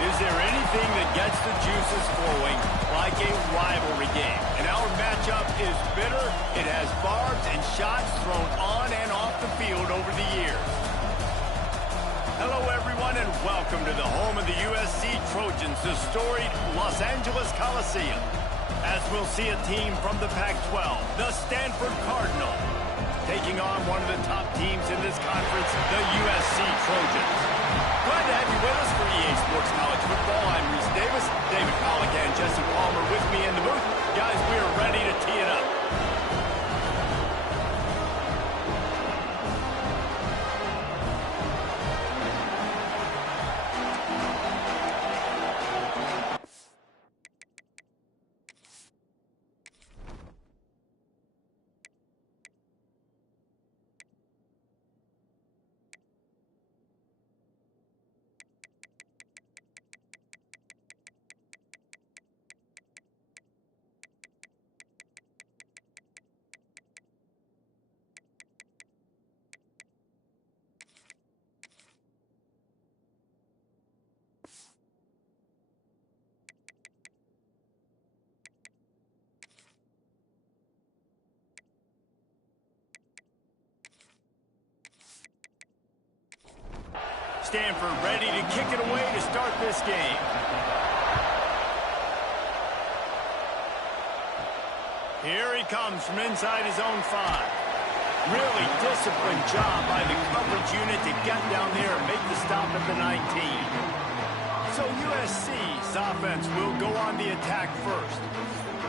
Is there anything that gets the juices flowing like a rivalry game? And our matchup is bitter. It has barbs and shots thrown on and off the field over the years. Hello, everyone, and welcome to the home of the USC Trojans, the storied Los Angeles Coliseum. As we'll see a team from the Pac-12, the Stanford Cardinal, taking on one of the top teams in this conference, the USC Trojans. Glad to have you with us for EA Sports College Football. I'm Reese Davis, David Pollack, and Jesse Palmer with me in the booth. Guys, we are ready to tee it up. Stanford ready to kick it away to start this game. Here he comes from inside his own 5. Really disciplined job by the coverage unit to get down there and make the stop at the 19. So USC's offense will go on the attack first.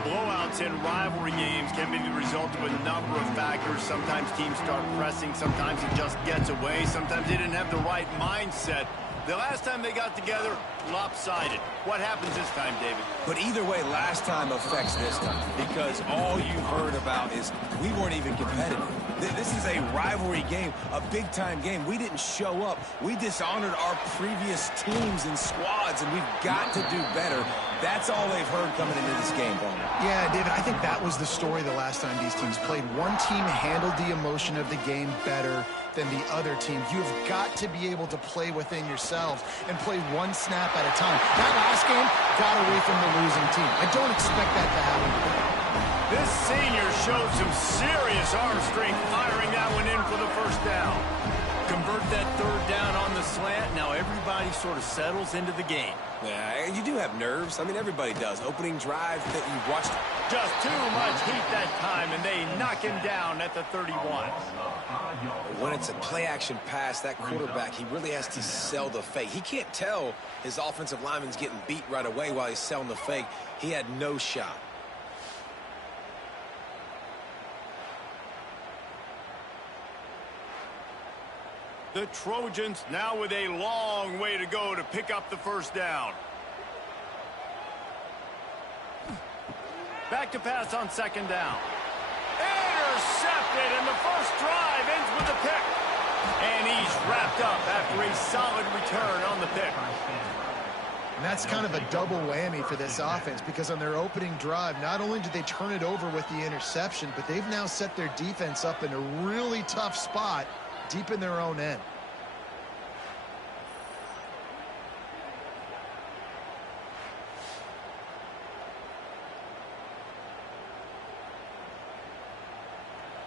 Blowouts in rivalry games can be the result of a number of factors. Sometimes teams start pressing, sometimes it just gets away, sometimes they didn't have the right mindset. The last time they got together, lopsided. What happens this time, David? But either way, last time affects this time, because all you've heard about is we weren't even competitive. This is a rivalry game, a big-time game. We didn't show up. We dishonored our previous teams and squads, and we've got to do better. That's all they've heard coming into this game, Bowman. Yeah, David, I think that was the story the last time these teams played. One team handled the emotion of the game better than the other team. You've got to be able to play within yourselves and play one snap at a time. That last game got away from the losing team. I don't expect that to happen. This senior showed some serious arm strength firing that one in for the first down. Convert that third down on the slant. Now everybody sort of settles into the game. Yeah, you do have nerves. I mean, everybody does. Opening drive that you watched. Just too much heat that time, and they knock him down at the 31. When it's a play-action pass, that quarterback, he really has to sell the fake. He can't tell his offensive lineman's getting beat right away while he's selling the fake. He had no shot. The Trojans now with a long way to go to pick up the first down. Back to pass on second down. Intercepted, and the first drive ends with a pick. And he's wrapped up after a solid return on the pick. And that's kind of a double whammy for this offense, because on their opening drive, not only did they turn it over with the interception, but they've now set their defense up in a really tough spot deep in their own end.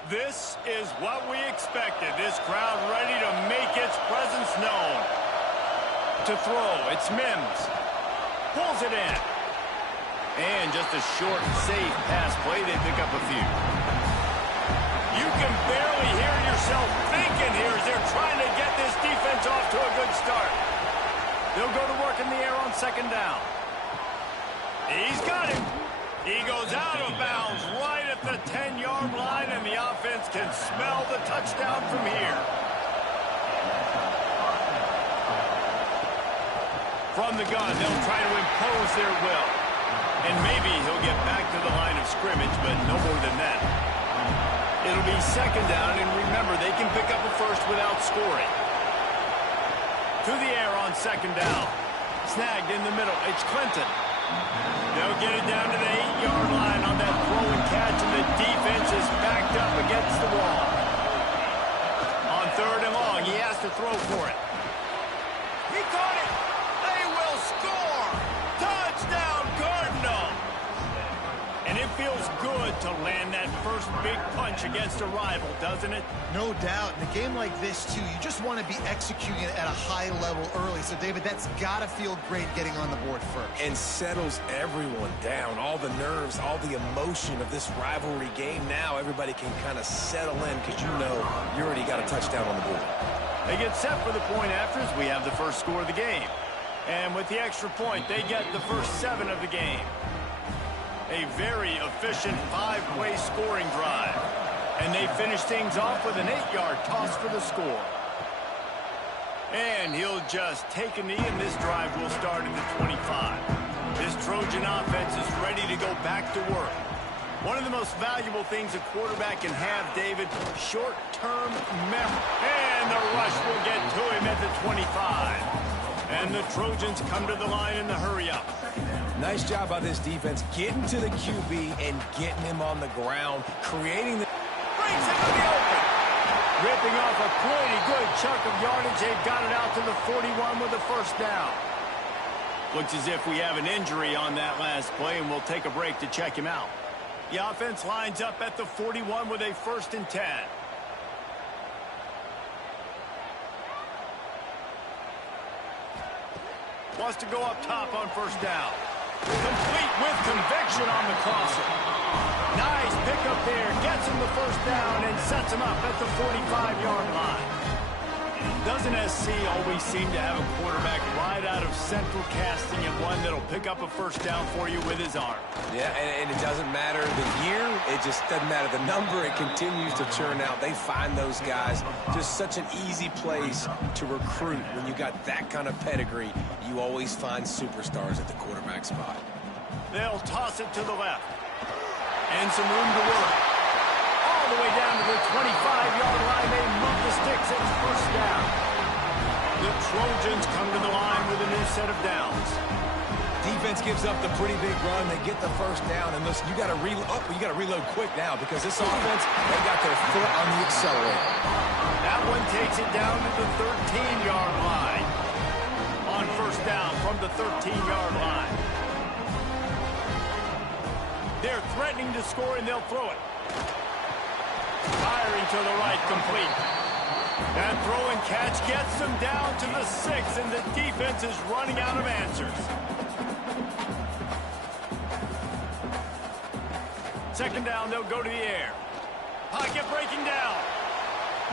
This is what we expected. This crowd ready to make its presence known. To throw, it's Mims. Pulls it in. And just a short, safe pass play. They pick up a few. You can barely hear yourself thinking here as they're trying to get this defense off to a good start. They'll go to work in the air on second down. He's got him. He goes out of bounds right at the 10-yard line, and the offense can smell the touchdown from here. From the gun, they'll try to impose their will. And maybe he'll get back to the line of scrimmage, but no more than that. It'll be second down, and remember, they can pick up a first without scoring. To the air on second down. Snagged in the middle. It's Clinton. They'll get it down to the 8-yard line on that throw and catch, and the defense is backed up against the wall. On third and long, he has to throw for it. He caught it. They will score. feels good to land that first big punch against a rival, doesn't it? No doubt. In a game like this, too, you just want to be executing it at a high level early. So, David, that's got to feel great getting on the board first. And settles everyone down. All the nerves, all the emotion of this rivalry game. Now everybody can kind of settle in because you know you already got a touchdown on the board. They get set for the point afters. We have the first score of the game. And with the extra point, they get the first 7 of the game. A very efficient 5-play scoring drive. And they finish things off with an 8-yard toss for the score. And he'll just take a knee, and this drive will start at the 25. This Trojan offense is ready to go back to work. One of the most valuable things a quarterback can have, David, short-term memory. And the rush will get to him at the 25. And the Trojans come to the line in the hurry-up. Nice job by this defense getting to the QB and getting him on the ground, creating the... Brings him to the open. Ripping off a pretty good chunk of yardage. They've got it out to the 41 with a first down. Looks as if we have an injury on that last play, and we'll take a break to check him out. The offense lines up at the 41 with a 1st and 10. Wants to go up top on first down. Complete with conviction on the crosser. Nice pickup there. Gets him the first down and sets him up at the 45-yard line. Doesn't SC always seem to have a quarterback right out of central casting and one that'll pick up a first down for you with his arm? Yeah, and it doesn't matter the year. It just doesn't matter the number. It continues to churn out. They find those guys. Just such an easy place to recruit. When you got that kind of pedigree, you always find superstars at the quarterback spot. They'll toss it to the left. And some room to work. All the way down to the 25-yard line. They move the sticks. It's first down. The Trojans come to the line with a new set of downs. Defense gives up the pretty big run. They get the first down. And listen, you got to reload quick now because this offense, they got their foot on the accelerator. That one takes it down to the 13-yard line. On first down from the 13-yard line. They're threatening to score, and they'll throw it. Firing to the right, complete. That throw and catch gets them down to the 6, and the defense is running out of answers. Second down, they'll go to the air. Pocket breaking down.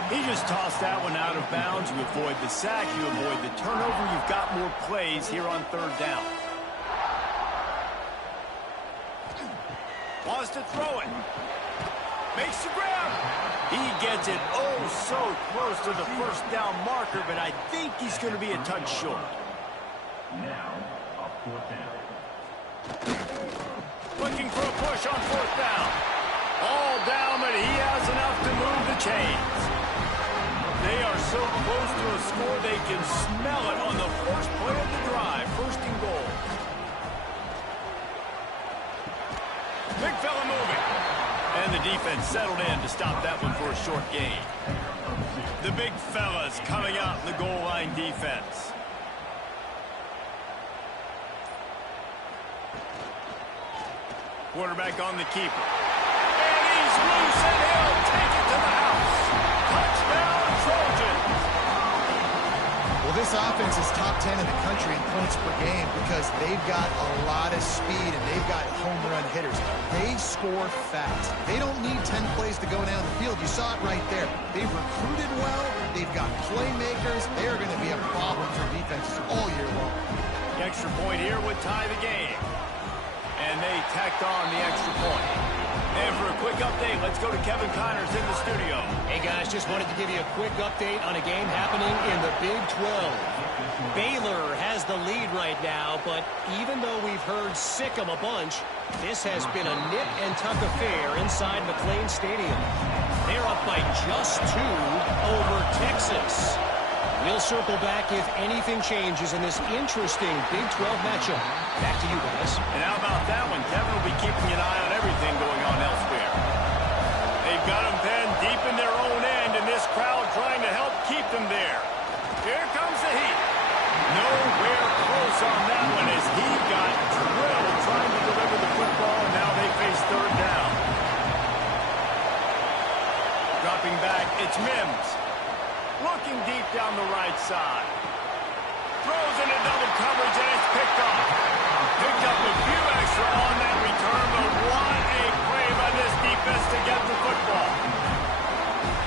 He just tossed that one out of bounds. You avoid the sack, you avoid the turnover. You've got more plays here on third down. Wants to throw it. Makes the grab. He gets it so close to the first down marker, but I think he's going to be a touch short. Now, a 4th down. Looking for a push on 4th down. All down, but he has enough to move the chains. They are so close to a score they can smell it on the first play of the drive. 1st and goal. Big fella moving. And the defense settled in to stop that one for a short gain. The big fellas coming out in the goal line defense. Quarterback on the keeper. And he's loose, and he'll take it to the house. Touchdown, Trojans. Well, this offense is top 10 in the country in points per game because they've got a lot of speed and they've got home run hitters. They score fast. They don't need 10 plays to go down the field. You saw it right there. They've recruited well. They've got playmakers. They're going to be a problem for defenses all year long. The extra point here would tie the game. And they tacked on the extra point. And for a quick update, let's go to Kevin Connors in the studio. Hey, guys, just wanted to give you a quick update on a game happening in the Big 12. Baylor has the lead right now, but even though we've heard sick 'em a bunch, this has been a nip-and-tuck affair inside McLean Stadium. They're up by just 2 over Texas. We'll circle back if anything changes in this interesting Big 12 matchup. Back to you guys. And how about that one? Kevin will be keeping an eye on everything going on elsewhere. They've got them penned deep in their own end, and this crowd trying to help keep them there. Here comes the heat. Nowhere close on that one as he got drilled trying to deliver the football, and now they face third down. looking deep down the right side. Throws into double coverage, and it's picked off. Picked up a few extra on that return, but what a play by this defense to get the football.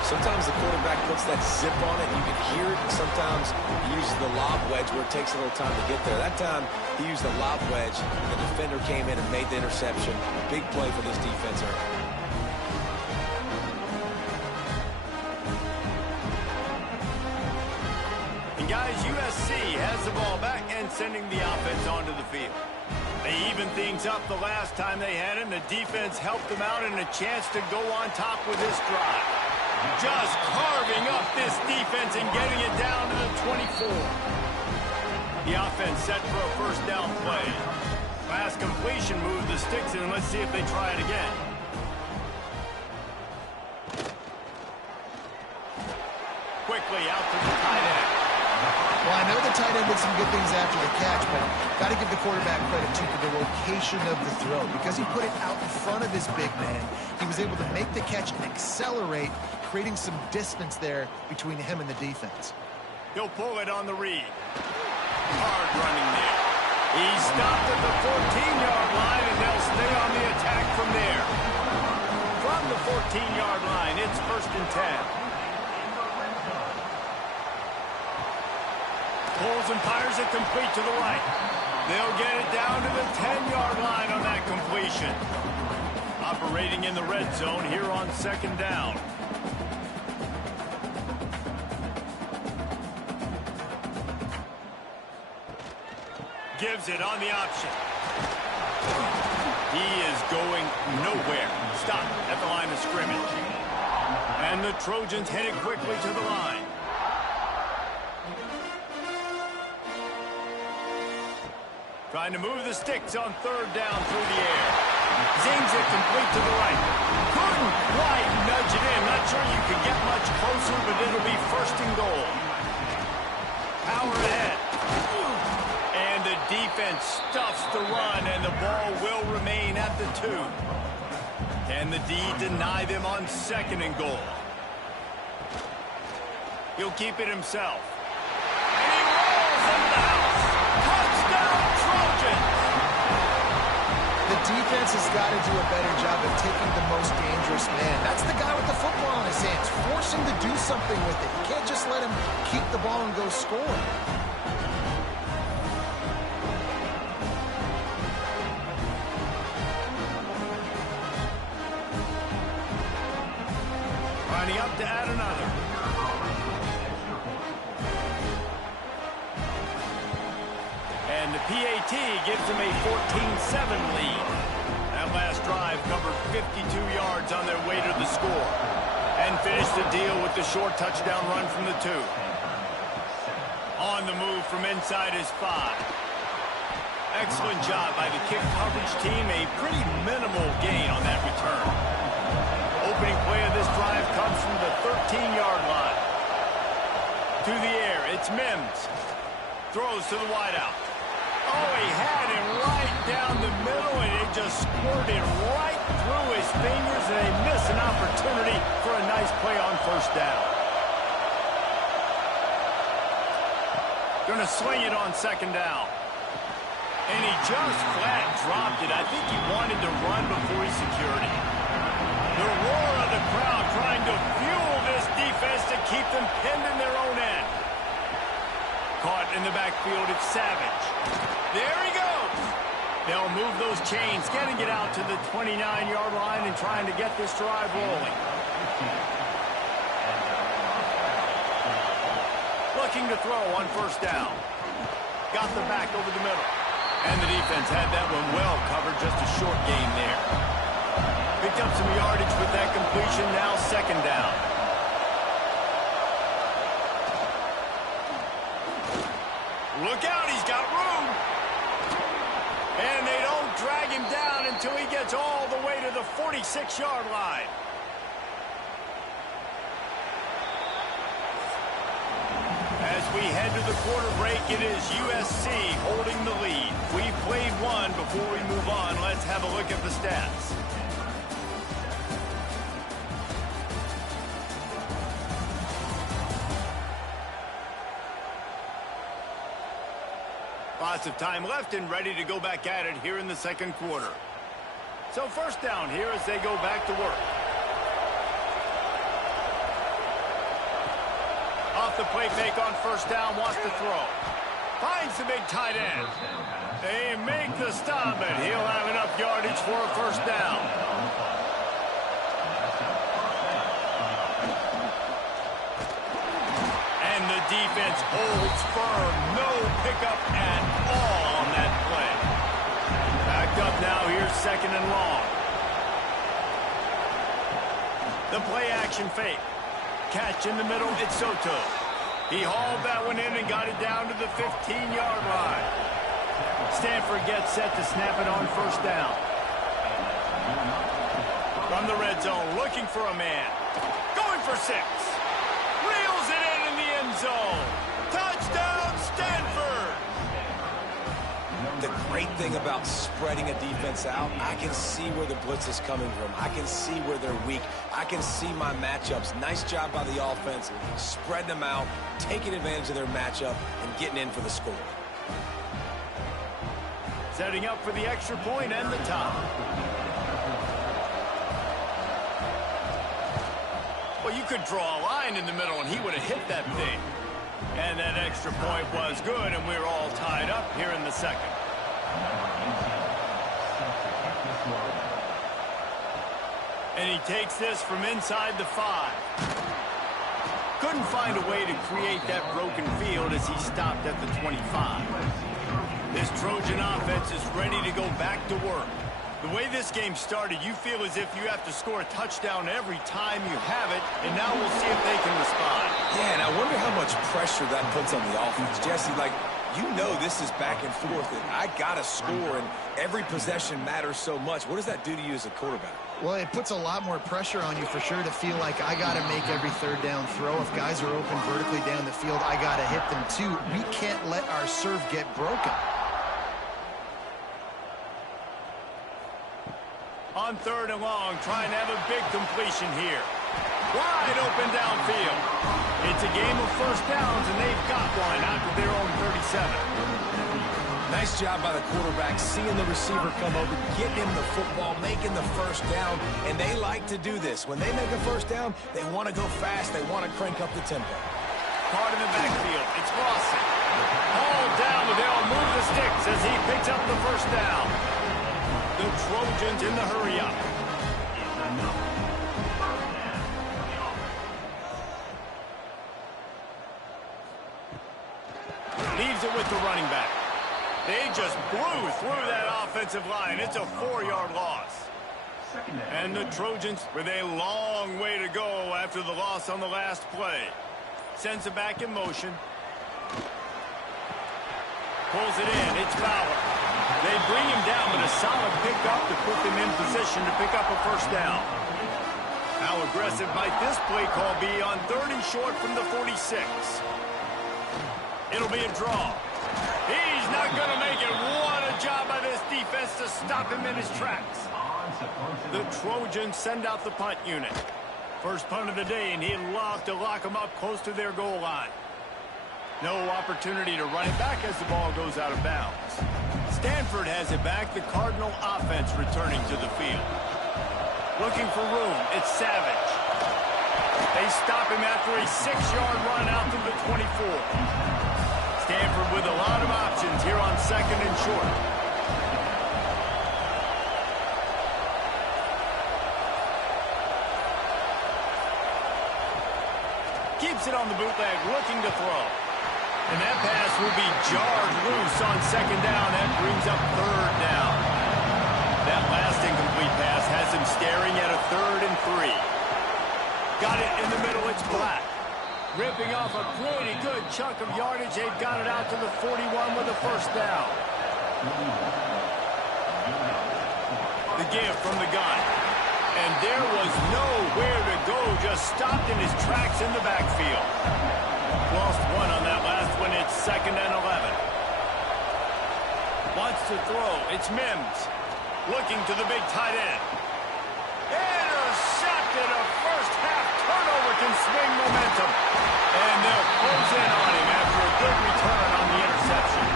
Sometimes the quarterback puts that zip on it. You can hear it. Sometimes he uses the lob wedge where it takes a little time to get there. That time, he used the lob wedge. The defender came in and made the interception. Big play for this defense. And guys, USC has the ball back and sending the offense onto the field. They evened things up the last time they had it, and the defense helped them out and a chance to go on top with this drive. Just carving up this defense and getting it down to the 24. The offense set for a first down play. Last completion moved the sticks in. Let's see if they try it again. Quickly out to the tight end. Well, I know the tight end did some good things after the catch, but got to give the quarterback credit, too, for the location of the throw. Because he put it out in front of his big man, he was able to make the catch and accelerate, creating some distance there between him and the defense. He'll pull it on the read. Hard running there. He stopped at the 14-yard line, and they'll stay on the attack from there. From the 14-yard line, it's 1st and 10. Pulls and fires it complete to the right. They'll get it down to the 10-yard line on that completion. Operating in the red zone here on 2nd down. Gives it on the option. He is going nowhere. Stop at the line of scrimmage. And the Trojans headed quickly to the line. Trying to move the sticks on 3rd down through the air. Zings it complete to the right. Couldn't quite nudge it in. Not sure you can get much closer, but it'll be 1st and goal. Power ahead. And the defense stuffs the run, and the ball will remain at the 2. Can the D deny them on 2nd and goal? He'll keep it himself. And he rolls into the house. Touchdown, Trojans! The defense has got to do a better job of taking the most dangerous man. That's the guy with the football in his hands. Force him to do something with it. You can't just let him keep the ball and go score. Lining up to add another. And the PAT gives them a 14-7 lead. That last drive covered 52 yards on their way to the score. And finished the deal with the short touchdown run from the 2. On the move from inside his 5. Excellent job by the kick coverage team. A pretty minimal gain on that return. Opening play of this drive comes from the 13-yard line. To the air, it's Mims. Throws to the wideout. Oh, he had him right down the middle, and it just squirted right through his fingers, and they miss an opportunity for a nice play on 1st down. Gonna swing it on 2nd down. And he just flat dropped it. I think he wanted to run before he secured it. The roar of the crowd trying to fuel this defense to keep them pinned in their own end. Caught in the backfield, it's Savage. There he goes. They'll move those chains, getting it out to the 29-yard line and trying to get this drive rolling. Looking to throw on 1st down. Got the back over the middle. And the defense had that one well covered, just a short gain there. Picked up some yardage with that completion, now 2nd down. Look out, he's got room. And they don't drag him down until he gets all the way to the 46-yard line. As we head to the quarter break, it is USC holding the lead. We've played one. Before we move on, let's have a look at the stats. Lots of time left and ready to go back at it here in the second quarter. So first down here as they go back to work. Off the play fake on first down, wants to throw. Finds the big tight end. They make the stop, and he'll have enough yardage for a first down. And the defense holds firm. No pickup at all on that play. Backed up now, here's second and long. The play action fake. Catch in the middle, it's Soto. He hauled that one in and got it down to the 15-yard line. Stanford gets set to snap it on first down. From the red zone, looking for a man. Going for 6. Reels it in the end zone. Touchdown, Stanford! The great thing about spreading a defense out, I can see where the blitz is coming from. I can see where they're weak. I can see my matchups. Nice job by the offense, spreading them out, taking advantage of their matchup, and getting in for the score. Setting up for the extra point and the tie. Well, you could draw a line in the middle, and he would have hit that thing. And that extra point was good, and we're all tied up here in the second. And he takes this from inside the 5. Couldn't find a way to create that broken field as he stopped at the 25. This Trojan offense is ready to go back to work. The way this game started, you feel as if you have to score a touchdown every time you have it, and now we'll see if they can respond. Yeah, and I wonder how much pressure that puts on the offense. Jesse, you know this is back and forth, and I got to score, and every possession matters so much. What does that do to you as a quarterback? Well, it puts a lot more pressure on you for sure to feel like I got to make every third down throw. If guys are open vertically down the field, I got to hit them too. We can't let our serve get broken. On third and long, trying to have a big completion here. Wide open downfield. It's a game of first downs, and they've got one out to their own 37. Nice job by the quarterback, seeing the receiver come over, getting him the football, making the first down, and they like to do this. When they make a first down, they want to go fast. They want to crank up the tempo. Caught in the backfield. It's Lawson. Hauled down, but they'll move the sticks as he picks up the first down. The Trojans in the hurry-up. Leaves it with the running back. They just blew through that offensive line. It's a 4-yard loss. And the Trojans with a long way to go after the loss on the last play. Sends it back in motion. Pulls it in. It's Fowler. They bring him down, but a solid pickup to put them in position to pick up a first down. How aggressive might this play call be on 3rd and short from the 46? It'll be a draw. He's not going to make it. What a job by this defense to stop him in his tracks. The Trojans send out the punt unit. First punt of the day, and he'd love to lock them up close to their goal line. No opportunity to run it back as the ball goes out of bounds. Stanford has it back. The Cardinal offense returning to the field. Looking for room. It's Savage. They stop him after a 6-yard run out to the 24. Stanford with a lot of options here on 2nd and short. Keeps it on the bootleg, looking to throw. And that pass will be jarred loose on 2nd down. That brings up 3rd down. That last incomplete pass has him staring at a 3rd and 3. Got it in the middle. It's Black. Ripping off a pretty good chunk of yardage. They've got it out to the 41 with a first down. The give from the gun. And there was nowhere to go. Just stopped in his tracks in the backfield. Lost one on that last one. It's 2nd and 11. Wants to throw. It's Mims. Looking to the big tight end. Intercepted. A first half turnover can swing momentum. And they'll close in on him after a good return on the interception.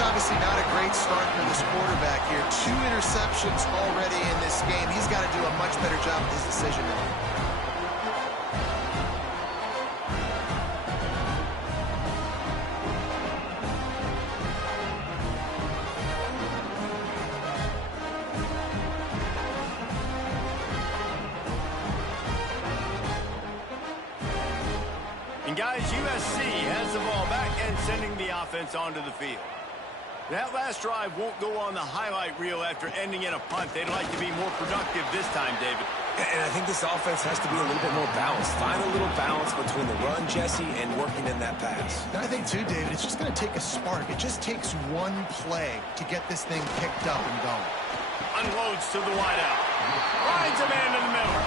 obviously not a great start for this quarterback here. 2 interceptions already in this game. He's got to do a much better job with his decision making. And guys, USC has the ball back and sending the offense onto the field. That last drive won't go on the highlight reel after ending in a punt. They'd like to be more productive this time, David. And I think this offense has to be a little bit more balanced. Find a little balance between the run, Jesse, and working in that pass. And I think, too, David, it's just going to take a spark. It just takes one play to get this thing picked up and going. Unloads to the wideout. Finds a man in the middle.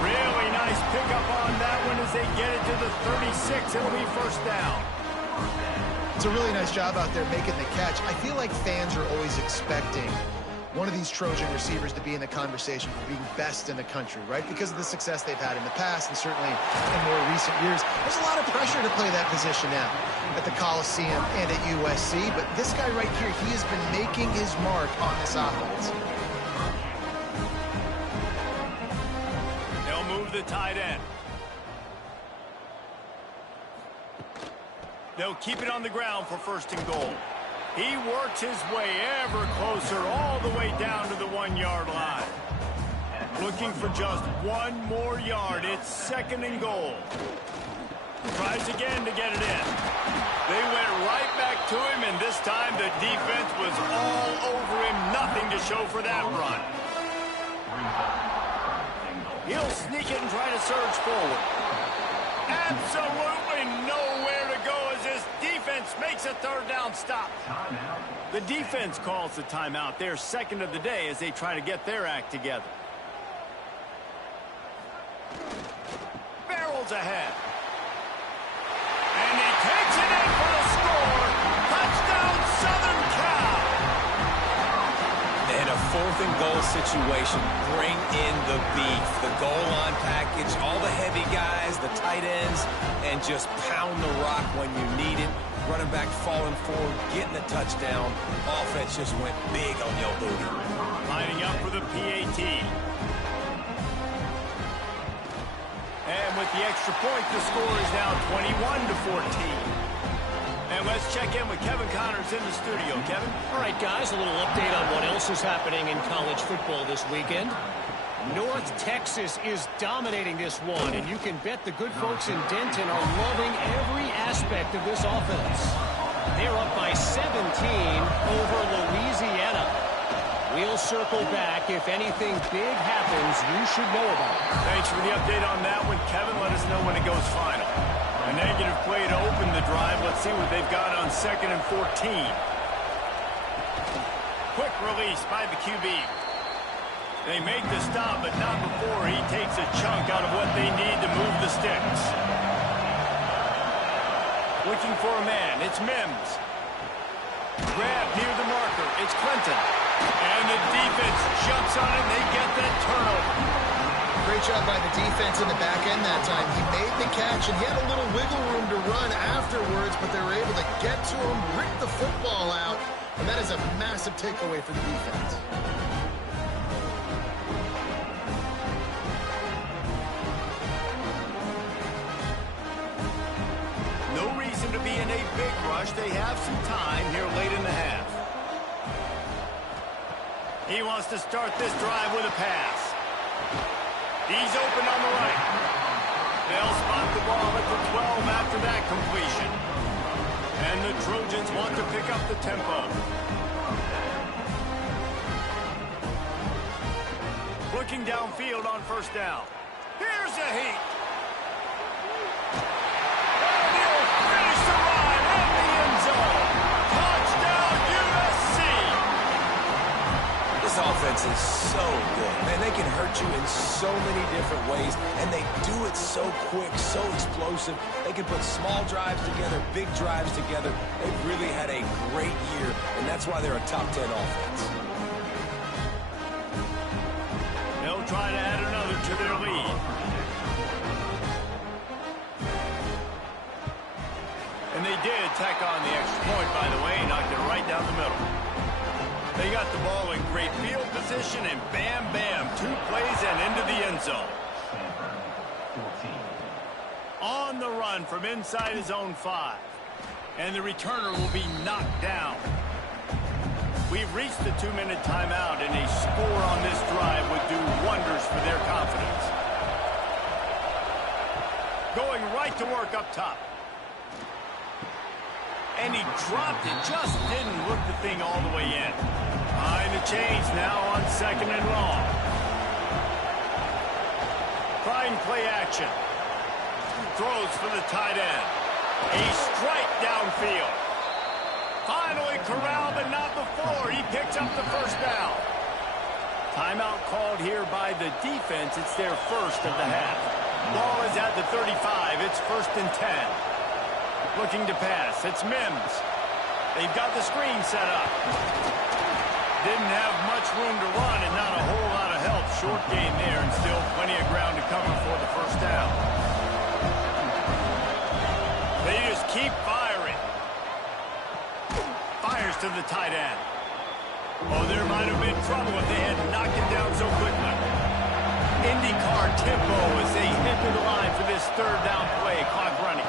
Really nice pickup on that one as they get it to the 36. It'll be first down. It's a really nice job out there making the catch. I feel like fans are always expecting one of these Trojan receivers to be in the conversation for being best in the country, right? Because of the success they've had in the past and certainly in more recent years. There's a lot of pressure to play that position now at the Coliseum and at USC. But this guy right here, he has been making his mark on this offense. They'll move the tight end. They'll keep it on the ground for first and goal. He works his way ever closer all the way down to the 1-yard line. Looking for just one more yard. It's second and goal. Tries again to get it in. They went right back to him, and this time the defense was all over him. Nothing to show for that run. He'll sneak it and try to surge forward. Absolutely nowhere to go as this defense makes a third down stop. The defense calls the timeout. They're second of the day as they try to get their act together. Barrels ahead. And he takes it in for the score. Touchdown, Southern Cal. And a fourth and goal situation. Bring in the beef. The goal line package, all the heavy guys, the tight ends, and just pound the rock when you need it. Running back falling forward, getting the touchdown. Offense just went big on your booty. Lining up for the PAT. And with the extra point, the score is now 21-14. And let's check in with Kevin Connors in the studio. Kevin? All right, guys, a little update on what else is happening in college football this weekend. North Texas is dominating this one, and you can bet the good folks in Denton are loving every aspect of this offense. They're up by 17 over Louisiana. We'll circle back. If anything big happens, you should know about it. Thanks for the update on that one, Kevin. Let us know when it goes final. A negative play to open the drive. Let's see what they've got on 2nd and 14. Quick release by the QB. They make the stop, but not before he takes a chunk out of what they need to move the sticks. Looking for a man. It's Mims. Grab near the marker. It's Clinton. And the defense jumps on it, and they get that turnover. Great job by the defense in the back end that time. He made the catch, and he had a little wiggle room to run afterwards, but they were able to get to him, rip the football out, and that is a massive takeaway for the defense. No reason to be in a big rush. They have some time here late in the half. He wants to start this drive with a pass. He's open on the right. They'll spot the ball at the 12 after that completion. And the Trojans want to pick up the tempo. Looking downfield on first down. Here's a heat. And he'll finish the ride in the end zone. Touchdown, USC. This offense is so good. Man, they can hurt you in so many different ways, and they do it so quick, so explosive. They can put small drives together, big drives together. They've really had a great year, and that's why they're a top 10 offense. They'll try to add another to their lead. And And they did tack on the extra point, by the way, knocked it right down the middle. They got the ball in great field position, and bam, bam, 2 plays and into the end zone. On the run from inside his own 5. And the returner will be knocked down. We've reached the 2-minute timeout, and a score on this drive would do wonders for their confidence. Going right to work up top. And he dropped it, just didn't look the thing all the way in. Behind the chains now on 2nd and long. Trying play action. Throws for the tight end. A strike downfield. Finally corralled, but not before. He picks up the first down. Timeout called here by the defense. It's their first of the half. Ball is at the 35. It's 1st and 10. Looking to pass. It's Mims. They've got the screen set up. Didn't have much room to run and not a whole lot of help. Short gain there and still plenty of ground to cover for the first down. They just keep firing. Fires to the tight end. Oh, there might have been trouble if they had knocked it down so quickly. IndyCar tempo as they hit to the line for this 3rd down play. Clock running.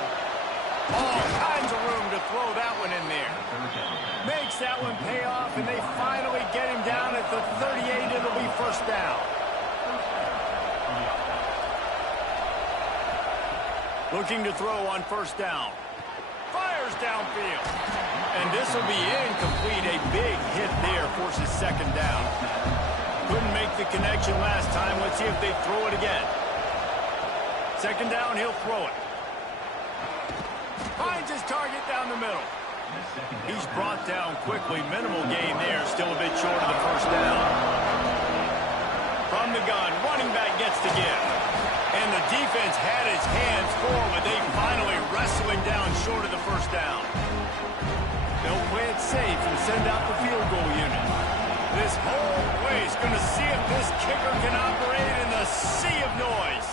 All kinds of room to throw that one in there. Makes that one pay off, and they finally get him down at the 38. It'll be 1st down. Looking to throw on 1st down. Fires downfield. And this will be incomplete. A big hit there forces 2nd down. Couldn't make the connection last time. Let's see if they throw it again. 2nd down, he'll throw it. Finds his target down the middle. He's brought down quickly. Minimal gain there. Still a bit short of the 1st down. From the gun, running back gets to give. And the defense had his hands full, but they finally wrestle him down short of the 1st down. They'll play it safe and send out the field goal unit. This whole place going to see if this kicker can operate in the sea of noise.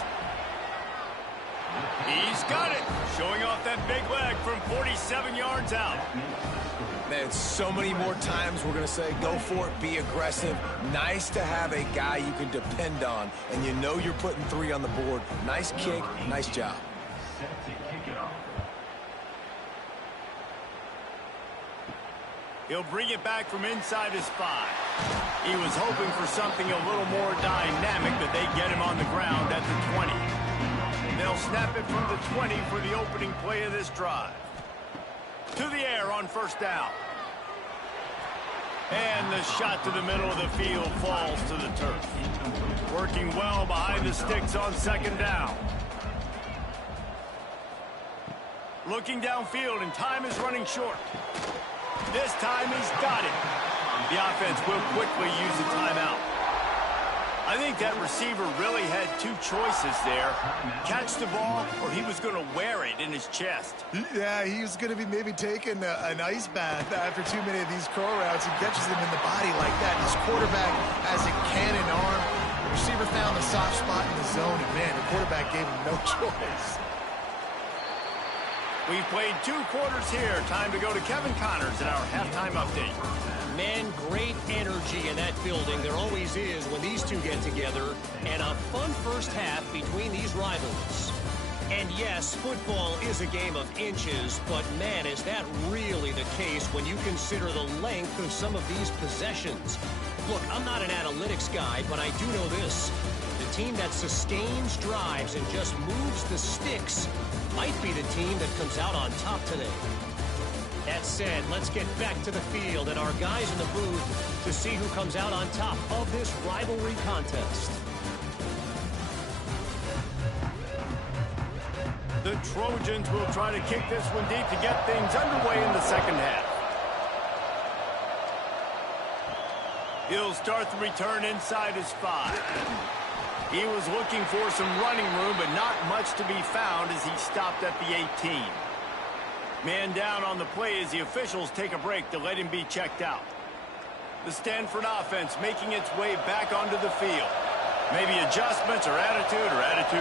He's got it. Showing off that big leg from 47 yards out. Man, so many more times we're going to say, go for it, be aggressive. Nice to have a guy you can depend on, and you know you're putting 3 on the board. Nice kick, nice job. He'll bring it back from inside his 5. He was hoping for something a little more dynamic, but they get him on the ground at the 20. They'll snap it from the 20 for the opening play of this drive. To the air on 1st down. And the shot to the middle of the field falls to the turf. Working well behind the sticks on 2nd down. Looking downfield, and time is running short. This time he's got it. The offense will quickly use a timeout. I think that receiver really had 2 choices there. Catch the ball, or he was going to wear it in his chest. Yeah, he was going to be maybe taking an ice bath after too many of these curl routes. He catches them in the body like that. His quarterback has a cannon arm. The receiver found the soft spot in the zone, and man, the quarterback gave him no choice. We've played 2 quarters here. Time to go to Kevin Connors in our halftime update. Man, great energy in that building. There always is when these two get together. And a fun first half between these rivals. And yes, football is a game of inches, but man, is that really the case when you consider the length of some of these possessions. Look, I'm not an analytics guy, but I do know this. The team that sustains drives and just moves the sticks might be the team that comes out on top today. That said, let's get back to the field and our guys in the booth to see who comes out on top of this rivalry contest. The Trojans will try to kick this one deep to get things underway in the 2nd half. He'll start the return inside his 5. He was looking for some running room, but not much to be found as he stopped at the 18. Man down on the play as the officials take a break to let him be checked out. The Stanford offense making its way back onto the field. Maybe adjustments or attitude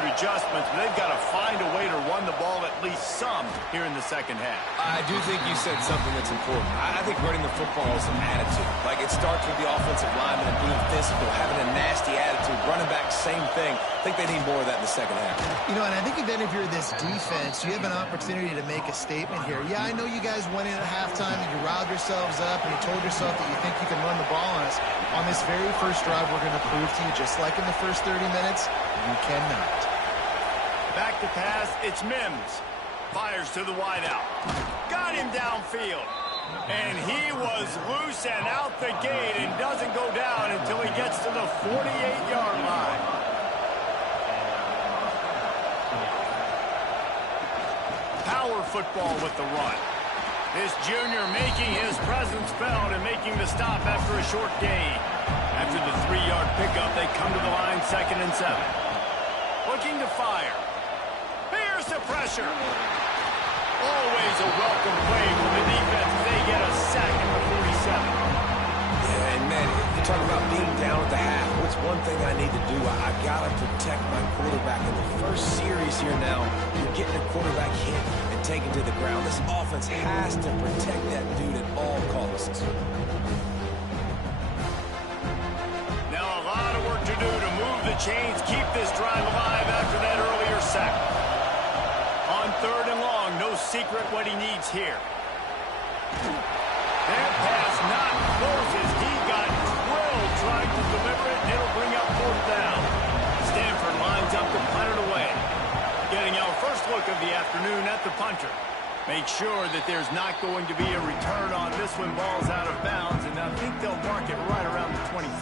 adjustments, but they've got to find a way to run the ball at least some here in the second half. I do think you said something that's important. I think running the football is an attitude. Like, it starts with the offensive lineman and being physical, having a nasty attitude. Running back, same thing. I think they need more of that in the second half. You know, and I think even if you're this defense, you have an opportunity to make a statement here. Yeah, I know you guys went in at halftime and you riled yourselves up and you told yourself that you think you can run the ball on us. On this very first drive, we're going to prove to you, just like in the first 30 minutes, you cannot. Back to pass, it's Mims. Fires to the wideout. Got him downfield. And he was loose and out the gate and doesn't go down until he gets to the 48-yard line. Power football with the run. This junior making his presence felt and making the stop after a short gain. After the 3-yard pickup, they come to the line 2nd and 7. Looking to fire. Here's the pressure. Always a welcome play from the defense. They get a sack in the 47. Yeah, and man, you talk about being down at the half. What's one thing I need to do? I got to protect my quarterback. In the first series here now, you're getting a quarterback hit and taken to the ground. This offense has to protect that dude at all costs. Now a lot of work to do to move the chains, keep this drive alive after that earlier sack. On 3rd and long, no secret what he needs here. That pass not closes. He got drilled trying to deliver it. It'll bring up 4th down. Stanford lines up to punt it away. Getting our first look of the afternoon at the punter. Make sure that there's not going to be a return on this when ball's out of bounds, and I think they'll mark it right around the 25.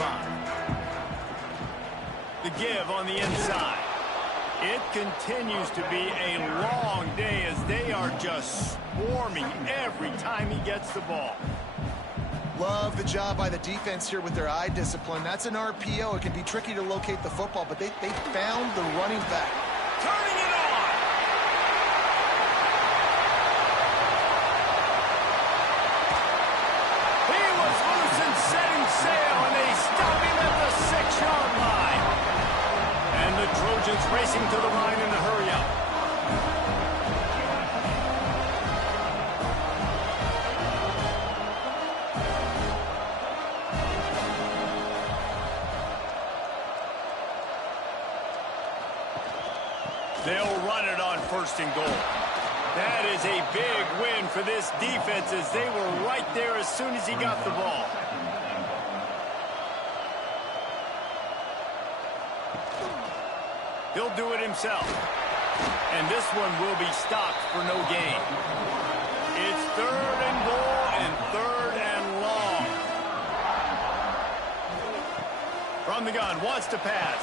The give on the inside. It continues to be a long day as they are just swarming every time he gets the ball. Love the job by the defense here with their eye discipline. That's an RPO. It can be tricky to locate the football, but they found the running back. Turning it on! He was loose and setting sail, and they stop him at the 6-yard line. And the Trojans racing to the line in a hurry-up. They'll run it on 1st and goal. That is a big win for this defense as they were right there as soon as he got the ball. He'll do it himself. And this one will be stopped for no gain. It's 3rd and goal and 3rd and long. From the gun, wants to pass.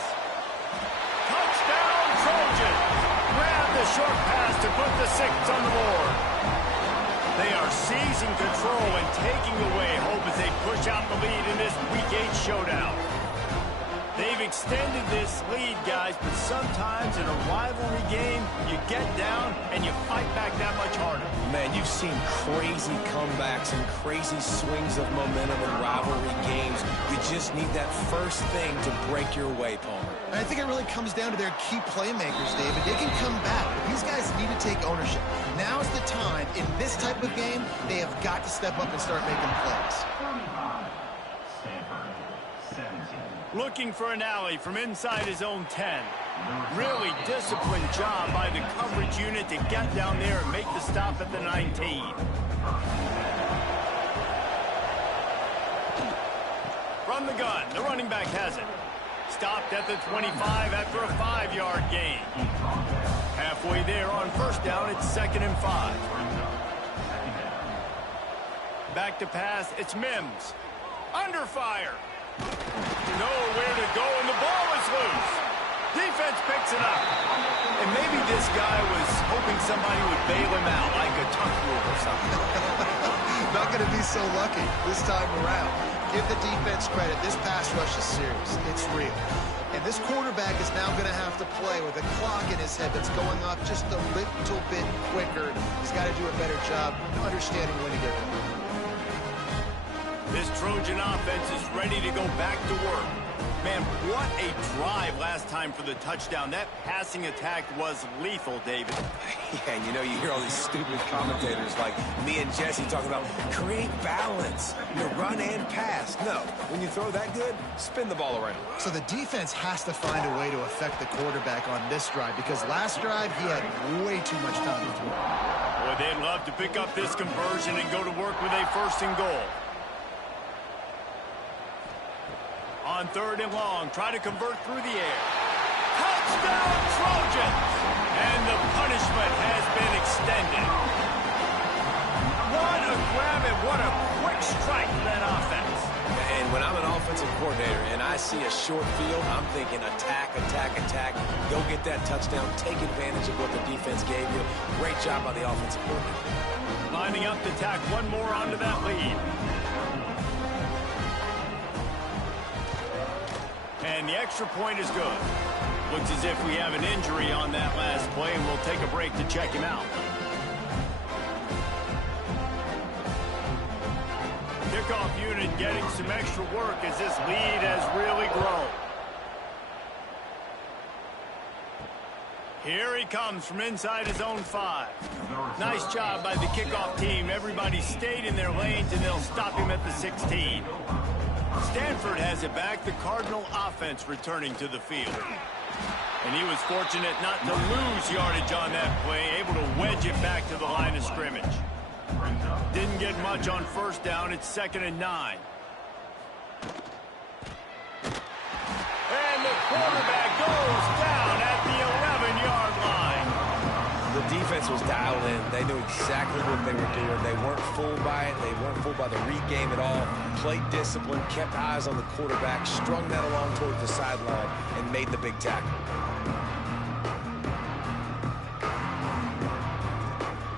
Touchdown, Trojans. Grab the short pass to put the 6 on the board. They are seizing control and taking away hope as they push out the lead in this Week 8 showdown. They've extended this lead, guys, but sometimes in a rivalry game, you get down and you fight back that much harder. Man, you've seen crazy comebacks and crazy swings of momentum in rivalry games. You just need that first thing to break your way, Palmer. And I think it really comes down to their key playmakers, David. They can come back, but these guys need to take ownership. Now's the time. In this type of game, they have got to step up and start making plays. Stanford, 17. Looking for an alley from inside his own 10. Really disciplined job by the coverage unit to get down there and make the stop at the 19. From the gun, the running back has it. Stopped at the 25 after a 5-yard gain. Halfway there on 1st down, it's 2nd and 5. Back to pass, it's Mims. Under fire. Nowhere to go, and the ball is loose. Defense picks it up. And maybe this guy was hoping somebody would bail him out, like a tuck rule or something. Not going to be so lucky this time around. Give the defense credit. This pass rush is serious. It's real. And this quarterback is now going to have to play with a clock in his head that's going off just a little bit quicker. He's got to do a better job understanding when to get it. This Trojan offense is ready to go back to work. Man, what a drive last time for the touchdown. That passing attack was lethal, David. Yeah, and you know, you hear all these stupid commentators like me and Jesse talking about create balance, run and pass. No, when you throw that good, spin the ball around. So the defense has to find a way to affect the quarterback on this drive, because last drive he had way too much time to throw. Boy, they'd love to pick up this conversion and go to work with a 1st and goal. On 3rd and long, try to convert through the air. Touchdown, Trojans! And the punishment has been extended. What a grab and what a quick strike for that offense. And when I'm an offensive coordinator and I see a short field, I'm thinking attack, attack, attack. Go get that touchdown. Take advantage of what the defense gave you. Great job by the offensive coordinator. Lining up to tack one more onto that lead. And the extra point is good. Looks as if we have an injury on that last play, and we'll take a break to check him out. Kickoff unit getting some extra work as this lead has really grown. Here he comes from inside his own 5. Nice job by the kickoff team. Everybody stayed in their lanes, and they'll stop him at the 16. Stanford has it back. The Cardinal offense returning to the field. And he was fortunate not to lose yardage on that play, able to wedge it back to the line of scrimmage. Didn't get much on 1st down. It's 2nd and 9. And the quarterback goes down at the 11-yard line. The defense was dialed in. They knew exactly what they were doing. They weren't fooled by it. They weren't fooled by the read game at all. Played discipline, kept eyes on the quarterback, strung that along towards the sideline, and made the big tackle.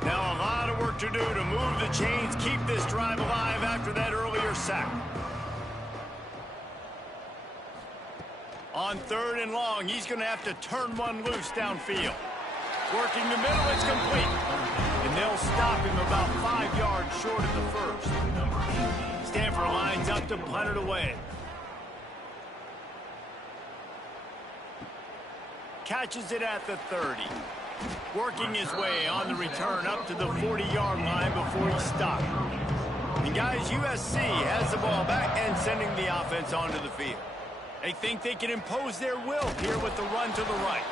Now a lot of work to do to move the chains, keep this drive alive after that earlier sack. On 3rd and long, he's going to have to turn one loose downfield. Working the middle, it's complete. And they'll stop him about 5 yards short of the 1st. Stanford lines up to punt it away. Catches it at the 30. Working his way on the return up to the 40-yard line before he's stopped. And guys, USC has the ball back and sending the offense onto the field. They think they can impose their will here with the run to the right.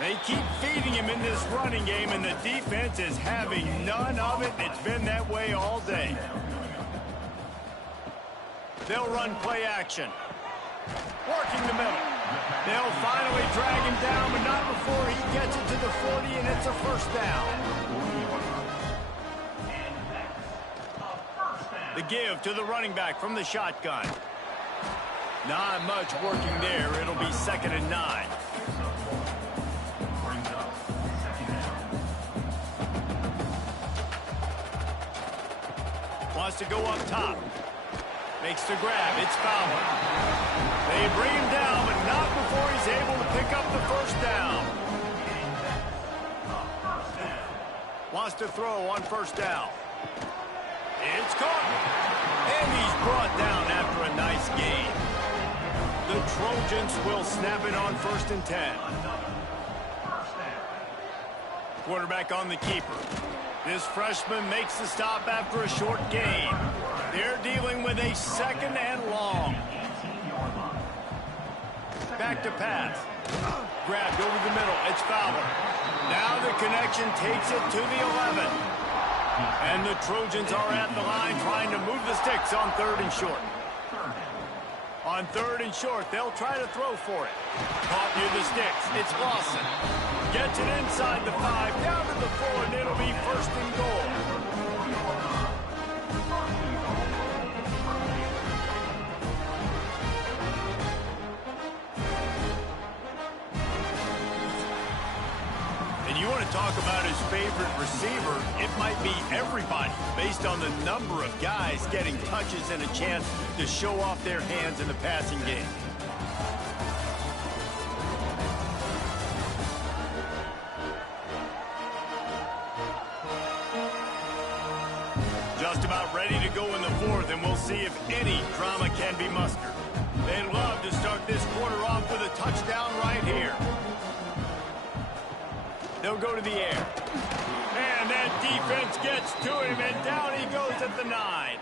They keep feeding him in this running game, and the defense is having none of it. It's been that way all day. They'll run play action. Working the middle. They'll finally drag him down, but not before he gets it to the 40, and it's a 1st down. The give to the running back from the shotgun. Not much working there. It'll be 2nd and 9. Wants to go up top. Makes the grab. It's Fowler. They bring him down, but not before he's able to pick up the 1st down. Wants to throw on 1st down. It's caught. And he's brought down after a nice gain. The Trojans will snap it on 1st and 10. Quarterback on the keeper. This freshman makes the stop after a short gain. They're dealing with a 2nd and long. Back to pass. Grabbed over the middle. It's Fowler. Now the connection takes it to the 11. And the Trojans are at the line trying to move the sticks on 3rd and short. On 3rd and short, they'll try to throw for it. Caught near the sticks. It's Lawson. Gets it inside the 5, down to the 4, and it'll be 1st and goal. And you want to talk about his favorite receiver, it might be everybody, based on the number of guys getting touches and a chance to show off their hands in the passing game. Just about ready to go in the fourth, and we'll see if any drama can be mustered. They'd love to start this quarter off with a touchdown right here. They'll go to the air. And that defense gets to him, and down he goes at the 9.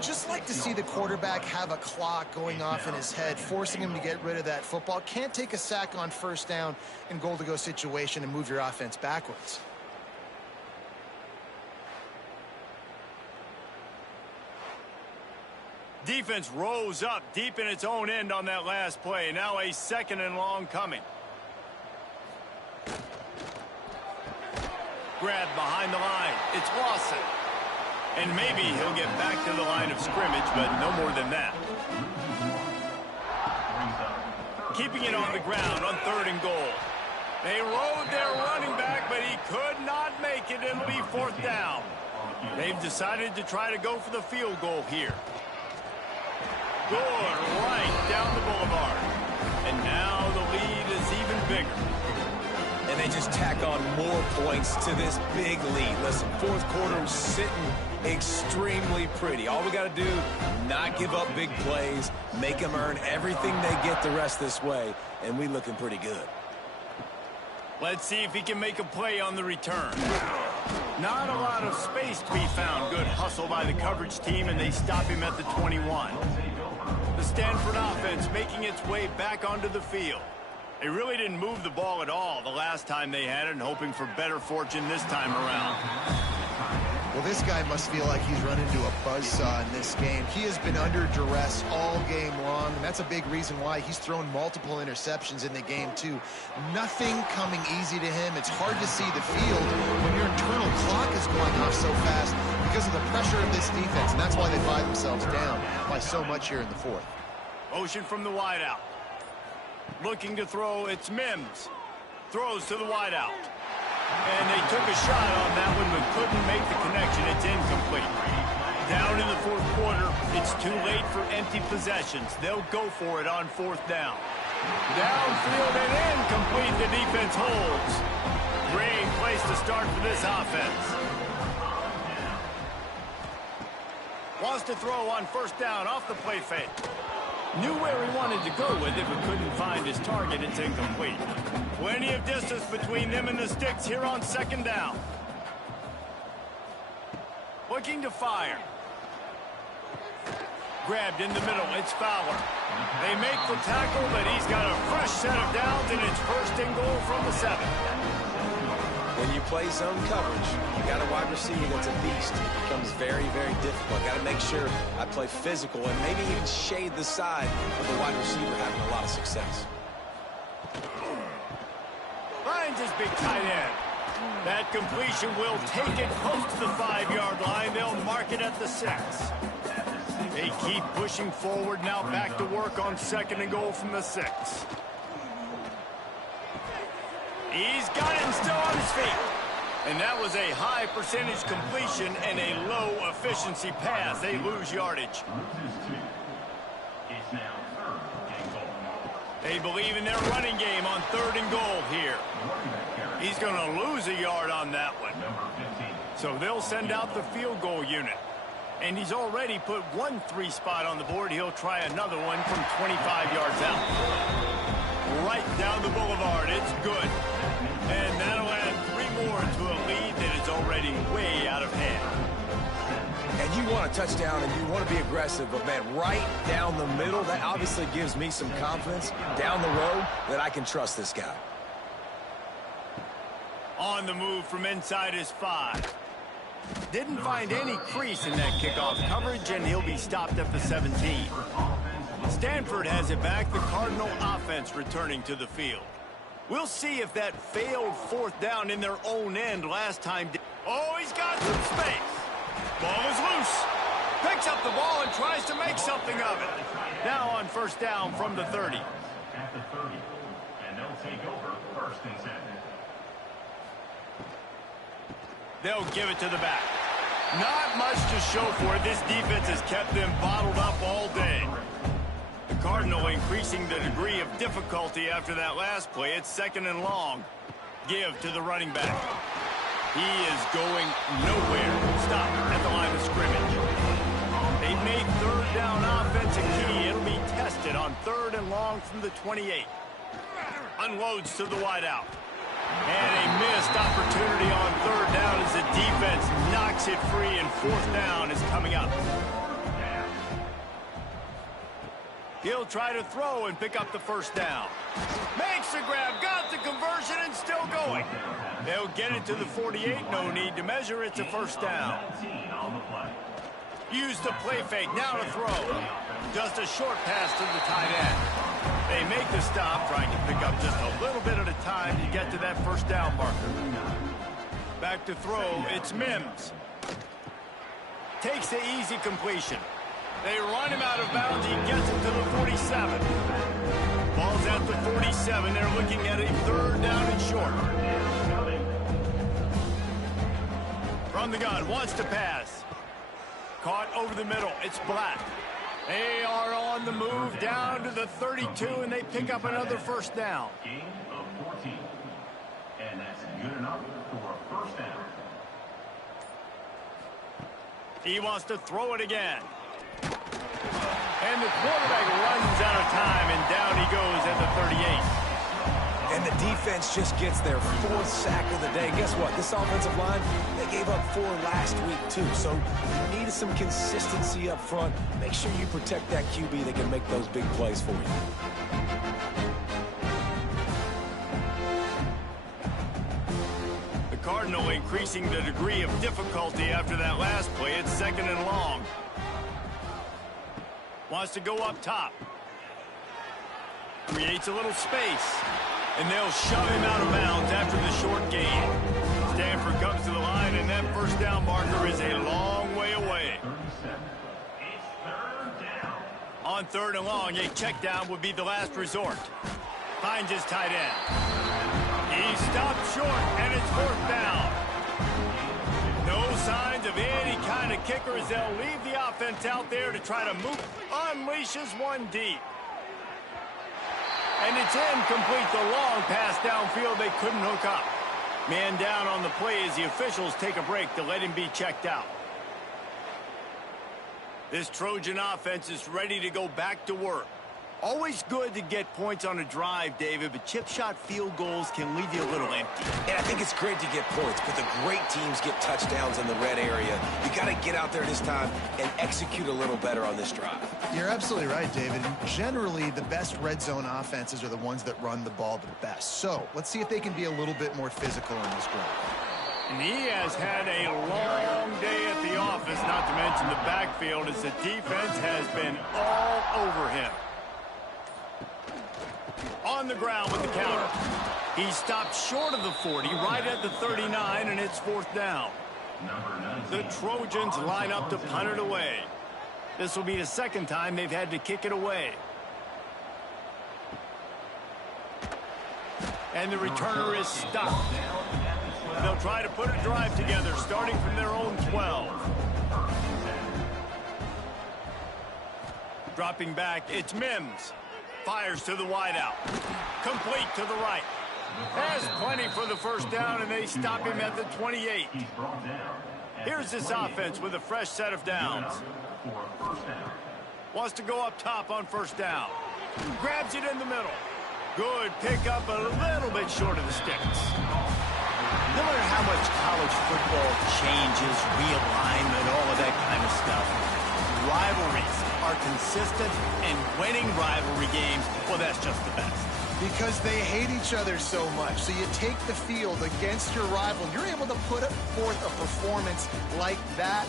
Just like to see the quarterback have a clock going off in his head, forcing him to get rid of that football. Can't take a sack on first down in goal-to-go situation and move your offense backwards. Defense rose up deep in its own end on that last play. Now a 2nd and long coming. Grab behind the line. It's Lawson. And maybe he'll get back to the line of scrimmage, but no more than that. Keeping it on the ground on 3rd and goal. They rode their running back, but he could not make it. It'll be 4th down. They've decided to try to go for the field goal here. Good, right down the boulevard. And now the lead is even bigger. And they just tack on more points to this big lead. Listen, 4th quarter sitting extremely pretty. All we got to do, not give up big plays, make them earn everything they get the rest this way, and we looking pretty good. Let's see if he can make a play on the return. Not a lot of space to be found. Good hustle by the coverage team, and they stop him at the 21. The Stanford offense making its way back onto the field. They really didn't move the ball at all the last time they had it, and hoping for better fortune this time around. Well, this guy must feel like he's run into a buzzsaw in this game. He has been under duress all game long, and that's a big reason why he's thrown multiple interceptions in the game, too. Nothing coming easy to him. It's hard to see the field when your internal clock is going off so fast because of the pressure of this defense, and that's why they find themselves down by so much here in the 4th. Motion from the wideout. Looking to throw, it's Mims. Throws to the wideout. And they took a shot on that one, but couldn't make the connection. It's incomplete. Down in the 4th quarter, it's too late for empty possessions. They'll go for it on 4th down. Downfield and incomplete. The defense holds. Great place to start for this offense. Wants to throw on 1st down off the play fake. Knew where he wanted to go with it, but couldn't find his target. It's incomplete. Plenty of distance between them and the sticks here on 2nd down. Looking to fire. Grabbed in the middle. It's Fowler. They make the tackle, but he's got a fresh set of downs, and it's 1st and goal from the 7. When you play zone coverage, you got a wide receiver that's a beast. It becomes very, very difficult. Got to make sure I play physical and maybe even shade the side of the wide receiver having a lot of success. Finds his big tight end. That completion will take it close to the 5-yard line. They'll mark it at the 6. They keep pushing forward, now back to work on 2nd and goal from the 6. He's got him still on his feet. And that was a high percentage completion and a low efficiency pass. They lose yardage. It's now 3rd and goal. They believe in their running game on 3rd and goal here. He's going to lose a yard on that one. So they'll send out the field goal unit. And he's already put 1 3 spot on the board. He'll try another one from 25 yards out. Right down the boulevard. It's good. And that'll add 3 more to a lead that is already way out of hand. And you want a touchdown and you want to be aggressive, but man, right down the middle, that obviously gives me some confidence down the road that I can trust this guy. On the move from inside his 5. Didn't find any crease in that kickoff coverage, and he'll be stopped at the 17. Stanford has it back. The Cardinal offense returning to the field. We'll see if that failed 4th down in their own end last time. Oh, he's got some space. Ball is loose. Picks up the ball and tries to make something of it. Now on 1st down from the 30. At the 30. And they'll take over 1st and 7. They'll give it to the back. Not much to show for it. This defense has kept them bottled up all day. The Cardinal increasing the degree of difficulty after that last play. It's 2nd and long. Give to the running back. He is going nowhere. Stop at the line of scrimmage. down offensive key. It'll be tested on 3rd and long from the 28. Unloads to the wideout. And a missed opportunity on 3rd down as the defense knocks it free, and 4th down is coming up. He'll try to throw and pick up the 1st down. Makes the grab, got the conversion, and still going. They'll get it to the 48. No need to measure. It's a 1st down. Use the play fake. Now to throw. Just a short pass to the tight end. They make the stop, trying to pick up just a little bit at a time to get to that 1st down marker. Back to throw. It's Mims. Takes the easy completion. They run him out of bounds. He gets it to the 47. Ball's at the 47. They're looking at a 3rd down and short. From the gun, wants to pass. Caught over the middle. It's Black. They are on the move down to the 32, and they pick up another 1st down. Gain of 14. And that's good enough for a 1st down. He wants to throw it again. And the quarterback runs out of time, and down he goes at the 38. And the defense just gets their 4th sack of the day. Guess what? This offensive line, they gave up 4 last week, too. So you need some consistency up front. Make sure you protect that QB that can make those big plays for you. The Cardinal increasing the degree of difficulty after that last play. It's 2nd and long. Wants to go up top. Creates a little space. And they'll shove him out of bounds after the short gain. Stanford comes to the line, and that 1st down marker is a long way away. It's 3rd down. On 3rd and long, a check down would be the last resort. Finds his tight end. He stopped short, and it's 4th down. No signs of any kind of kicker as they'll leave the offense out there to try to move. Unleashes one deep. And it's incomplete. The long pass downfield, they couldn't hook up. Man down on the play as the officials take a break to let him be checked out. This Trojan offense is ready to go back to work. Always good to get points on a drive, David, but chip shot field goals can leave you a little empty. And I think it's great to get points, but the great teams get touchdowns in the red area. You got to get out there this time and execute a little better on this drive. You're absolutely right, David. Generally, the best red zone offenses are the ones that run the ball the best. So let's see if they can be a little bit more physical in this drive. And he has had a long day at the office, not to mention the backfield, as the defense has been all over him. On the ground with the counter. He stopped short of the 40, right at the 39, and it's 4th down. The Trojans line up to punt it away. This will be the 2nd time they've had to kick it away. And the returner is stopped. They'll try to put a drive together, starting from their own 12. Dropping back, it's Mims. Fires to the wideout. Complete to the right. Has plenty for the 1st down, and they stop him at the 28. Here's this offense with a fresh set of downs. Wants to go up top on 1st down. Grabs it in the middle. Good pickup, a little bit short of the sticks. No matter how much college football changes, realignment, all of that kind of stuff, rivalries are consistent, and winning rivalry games, well, that's just the best. Because they hate each other so much. So you take the field against your rival. You're able to put forth a performance like that.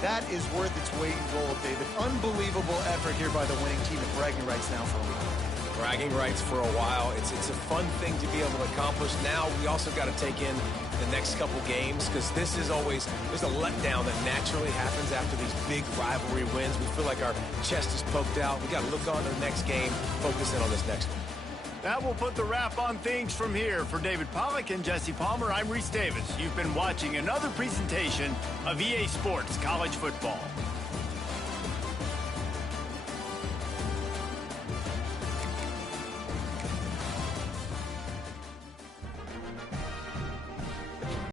That is worth its weight in gold, David. Unbelievable effort here by the winning team, and bragging rights now for a week. Bragging rights for a while. It's a fun thing to be able to accomplish. Now we also got to take in the next couple games, because this is always, there's a letdown that naturally happens after these big rivalry wins. We feel like our chest is poked out. We got to look on to the next game, focus in on this next one. That will put the wrap on things from here. For David Pollack and Jesse Palmer, I'm Reese Davis. You've been watching another presentation of EA Sports College Football.